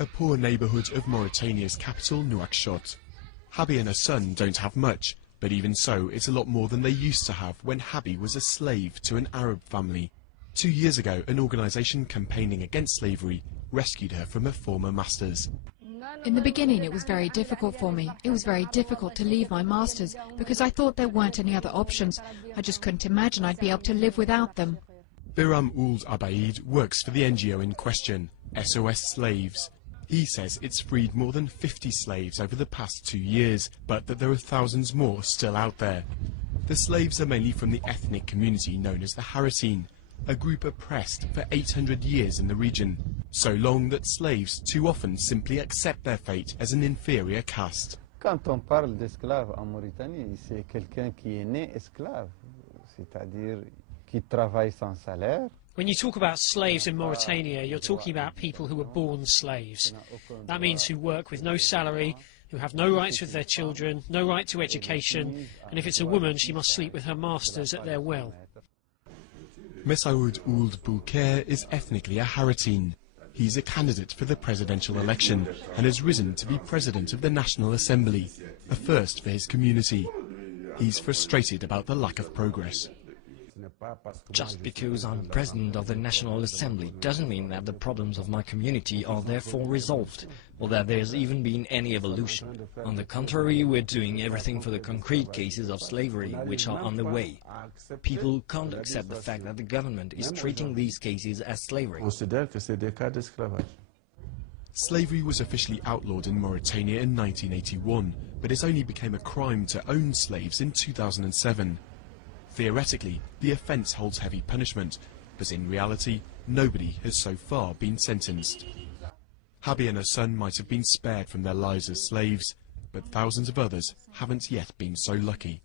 a poor neighbourhood of Mauritania's capital, Nouakchott. Habi and her son don't have much, but even so, it's a lot more than they used to have when Habi was a slave to an Arab family. 2 years ago, an organisation campaigning against slavery rescued her from her former masters. In the beginning, it was very difficult for me. It was very difficult to leave my masters because I thought there weren't any other options. I just couldn't imagine I'd be able to live without them. Biram Ould Abaid works for the NGO in question, SOS Slaves. He says it's freed more than 50 slaves over the past 2 years, but that there are thousands more still out there. The slaves are mainly from the ethnic community known as the Haratine, a group oppressed for 800 years in the region, so long that slaves too often simply accept their fate as an inferior caste. Quand on parle d'esclave en Mauritanie, c'est quelqu'un qui est né esclave, c'est-à-dire qui travaille sans salaire. When you talk about slaves in Mauritania, you're talking about people who were born slaves. That means who work with no salary, who have no rights with their children, no right to education, and if it's a woman, she must sleep with her masters at their will. Messaoud Ould Bouker is ethnically a Haratine. He's a candidate for the presidential election and has risen to be president of the National Assembly, a first for his community. He's frustrated about the lack of progress. Just because I'm president of the National Assembly doesn't mean that the problems of my community are therefore resolved, or that there's even been any evolution. On the contrary, we're doing everything for the concrete cases of slavery which are on the way. People can't accept the fact that the government is treating these cases as slavery. Slavery was officially outlawed in Mauritania in 1981, but it only became a crime to own slaves in 2007. Theoretically, the offence holds heavy punishment, but in reality, nobody has so far been sentenced. Habi and her son might have been spared from their lives as slaves, but thousands of others haven't yet been so lucky.